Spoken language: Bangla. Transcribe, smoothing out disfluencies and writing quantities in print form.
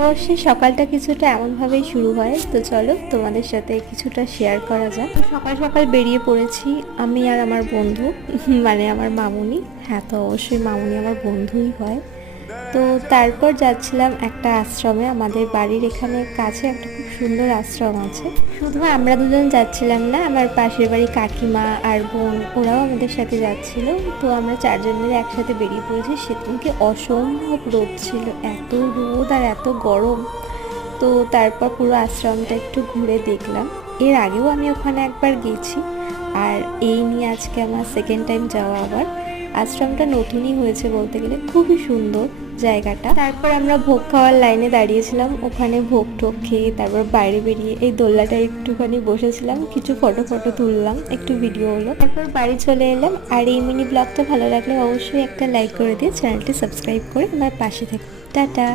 অবশ্যই সকালটা কিছুটা এমনভাবেই শুরু হয়, তো চলো তোমাদের সাথে কিছুটা শেয়ার করা যাক। সকাল সকাল বেরিয়ে পড়েছি আমি আর আমার বন্ধু, মানে আমার মামুনি। হ্যাঁ, তো অবশ্যই মামুনি আমার বন্ধুই হয়। তো তারপর যাচ্ছিলাম একটা আশ্রমে, আমাদের বাড়ির এখানে কাছে একটা খুব সুন্দর আশ্রম আছে। শুধু আমরা দুজন যাচ্ছিলাম না, আমার পাশের বাড়ি কাকিমা আর বোন ওরাও আমাদের সাথে যাচ্ছিল। তো আমরা চারজন মিলে একসাথে বেরিয়ে পড়েছি। সেদিনকে অসম্ভব রোদ ছিল, এত রোদ আর এত গরম। তো তারপর পুরো আশ্রমটা একটু ঘুরে দেখলাম। এর আগেও আমি ওখানে একবার গেছি, আর এই নিয়ে আজকে আমার সেকেন্ড টাইম যাওয়া আবার। আশ্রমটা নতুনই হয়েছে বলতে গেলে, খুবই সুন্দর জায়গাটা। তারপর আমরা ভোগ খাওয়ার লাইনে দাঁড়িয়েছিলাম, ওখানে ভোগ টোগ খেয়ে তারপর বাইরে বেরিয়ে এই দোলনাটা একটুখানি বসেছিলাম, কিছু ফটো ফটো তুললাম, একটু ভিডিও হলো। তারপর বাড়ি চলে এলাম। আর এই মিনি ব্লগটা ভালো লাগলে অবশ্যই একটা লাইক করে দিয়ে চ্যানেলটি সাবস্ক্রাইব করে আমার পাশে থেকো। টাটা।